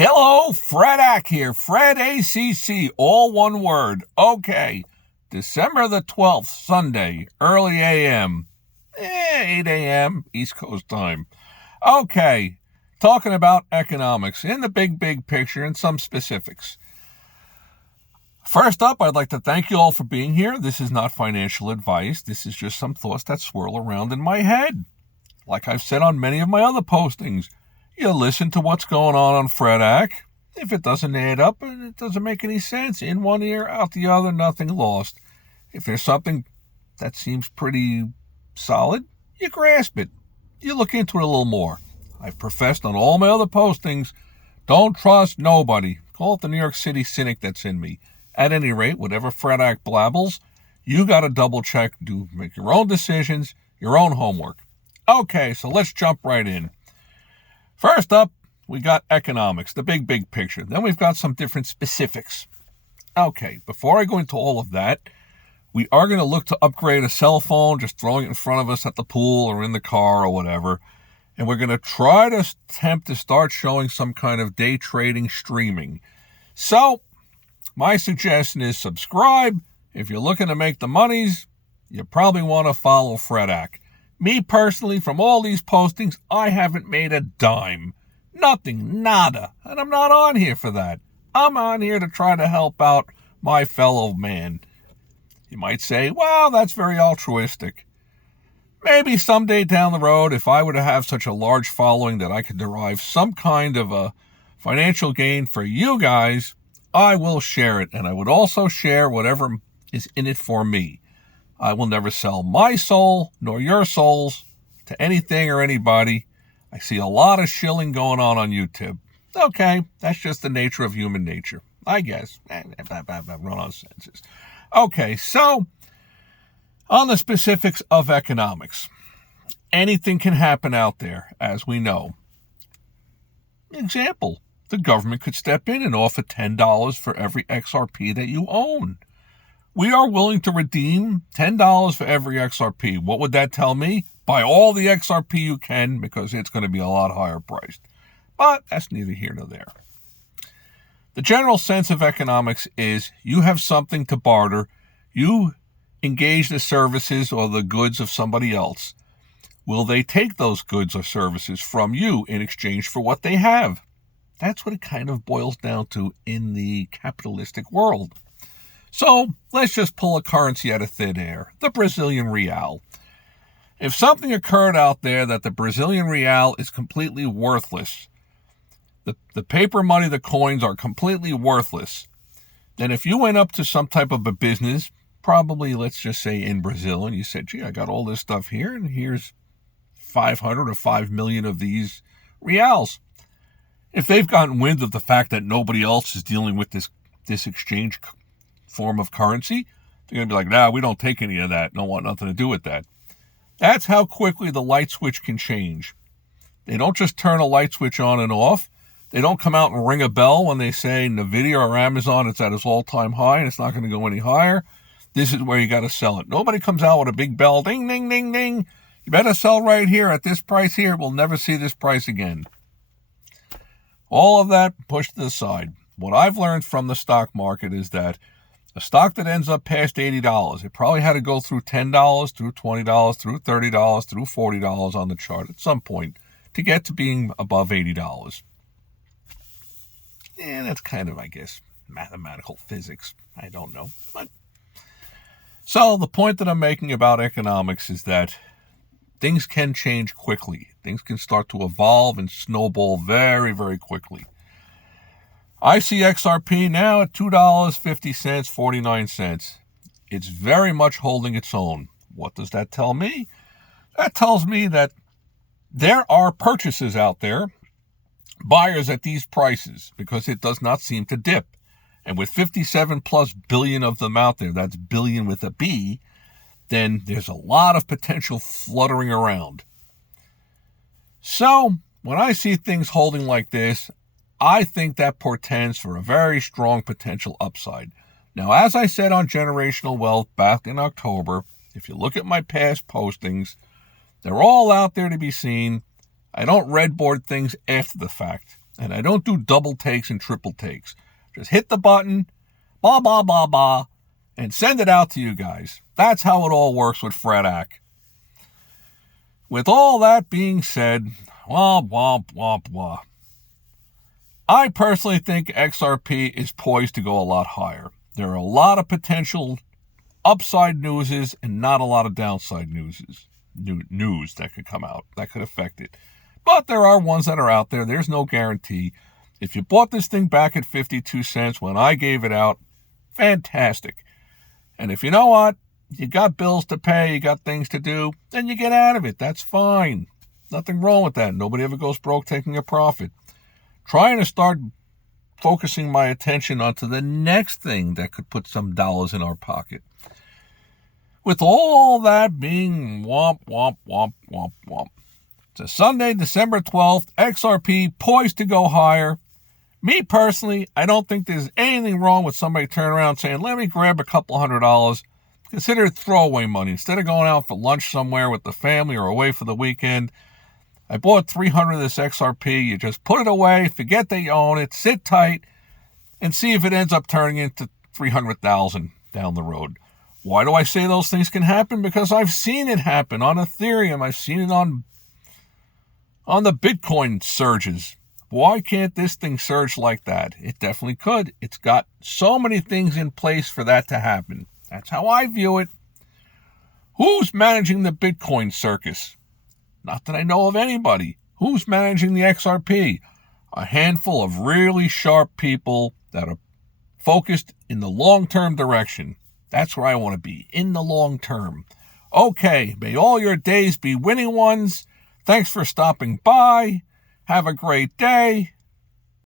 Hello, Fredak here. Fred ACC, all one word. Okay, December the 12th, Sunday, early a.m. 8 a.m. East Coast time. Okay, talking about economics in the big picture and some specifics. First up, I'd like to thank you all for being here. This is not financial advice. This is just some thoughts that swirl around in my head. Like I've said on many of my other postings, you listen to what's going on Fredak. If it doesn't add up and it doesn't make any sense, in one ear, out the other, nothing lost. If there's something that seems pretty solid, you grasp it. You look into it a little more. I've professed on all my other postings, don't trust nobody. Call it the New York City cynic that's in me. At any rate, whatever Fredak blabbles, you got to double check, make your own decisions, your own homework. Okay, so let's jump right in. First up, we got economics, the big picture. Then we've got some different specifics. Okay, before I go into all of that, we are going to look to upgrade a cell phone, just throwing it in front of us at the pool or in the car or whatever. And we're going to try to attempt to start showing some kind of day trading streaming. So, my suggestion is subscribe. If you're looking to make the monies, you probably want to follow Fredak. Me personally, from all these postings, I haven't made a dime. Nothing, nada. And I'm not on here for that. I'm on here to try to help out my fellow man. You might say, well, that's very altruistic. Maybe someday down the road, if I were to have such a large following that I could derive some kind of a financial gain for you guys, I will share it. And I would also share whatever is in it for me. I will never sell my soul, nor your souls, to anything or anybody. I see a lot of shilling going on YouTube. Okay, that's just the nature of human nature, I guess. Run-on sentences. Okay, so, on the specifics of economics. Anything can happen out there, as we know. Example, the government could step in and offer $10 for every Xrp that you own. We are willing to redeem $10 for every Xrp. What would that tell me? Buy all the Xrp you can because it's going to be a lot higher priced. But that's neither here nor there. The general sense of economics is you have something to barter. You engage the services or the goods of somebody else. Will they take those goods or services from you in exchange for what they have? That's what it kind of boils down to in the capitalistic world. So, let's just pull a currency out of thin air, the Brazilian real. If something occurred out there that the Brazilian real is completely worthless, the paper money, the coins are completely worthless, then if you went up to some type of a business, probably let's just say in Brazil, and you said, gee, I got all this stuff here, and here's 500 or 5 million of these reals. If they've gotten wind of the fact that nobody else is dealing with this exchange form of currency, they're going to be like, nah, we don't take any of that. Don't want nothing to do with that. That's how quickly the light switch can change. They don't just turn a light switch on and off. They don't come out and ring a bell when they say Nvidia or Amazon it's at its all-time high and it's not going to go any higher. This is where you got to sell it. Nobody comes out with a big bell, ding, ding, ding, ding. You better sell right here at this price here. We'll never see this price again. All of that pushed to the side. What I've learned from the stock market is that a stock that ends up past $80, it probably had to go through $10, through $20, through $30, through $40 on the chart at some point to get to being above $80. And that's kind of, I guess, mathematical physics. I don't know. So the point that I'm making about economics is that things can change quickly. Things can start to evolve and snowball very quickly. I see Xrp now at $2.50, 49 cents. It's very much holding its own. What does that tell me? That tells me that there are purchases out there, buyers at these prices, because it does not seem to dip. And with 57 plus billion of them out there, that's billion with a B, then there's a lot of potential fluttering around. So, when I see things holding like this, I think that portends for a very strong potential upside. Now, as I said on Generational Wealth back in October, if you look at my past postings, they're all out there to be seen. I don't redboard things after the fact. And I don't do double takes and triple takes. Just hit the button, blah, blah, blah, blah, and send it out to you guys. That's how it all works with FredAc. With all that being said, womp, womp, womp, womp. I personally think XRP is poised to go a lot higher. There are a lot of potential upside newses and not a lot of downside news that could come out, that could affect it. But there are ones that are out there. There's no guarantee. If you bought this thing back at 52 cents when I gave it out, fantastic. And if you know what, you got bills to pay, you got things to do, then you get out of it. That's fine. Nothing wrong with that. Nobody ever goes broke taking a profit. Trying to start focusing my attention onto the next thing that could put some dollars in our pocket. With all that being womp, womp, womp, womp, womp. It's a Sunday, December 12th, XRP poised to go higher. Me personally, I don't think there's anything wrong with somebody turning around saying, let me grab a couple $100. Consider it throwaway money. Instead of going out for lunch somewhere with the family or away for the weekend, I bought 300 of this XRP. You just put it away, forget that you own it, sit tight, and see if it ends up turning into 300,000 down the road. Why do I say those things can happen? Because I've seen it happen on Ethereum. I've seen it on the Bitcoin surges. Why can't this thing surge like that? It definitely could. It's got so many things in place for that to happen. That's how I view it. Who's managing the Bitcoin circus? Not that I know of anybody. Who's managing the XRP? A handful of really sharp people that are focused in the long-term direction. That's where I want to be, in the long term. Okay, may all your days be winning ones. Thanks for stopping by. Have a great day.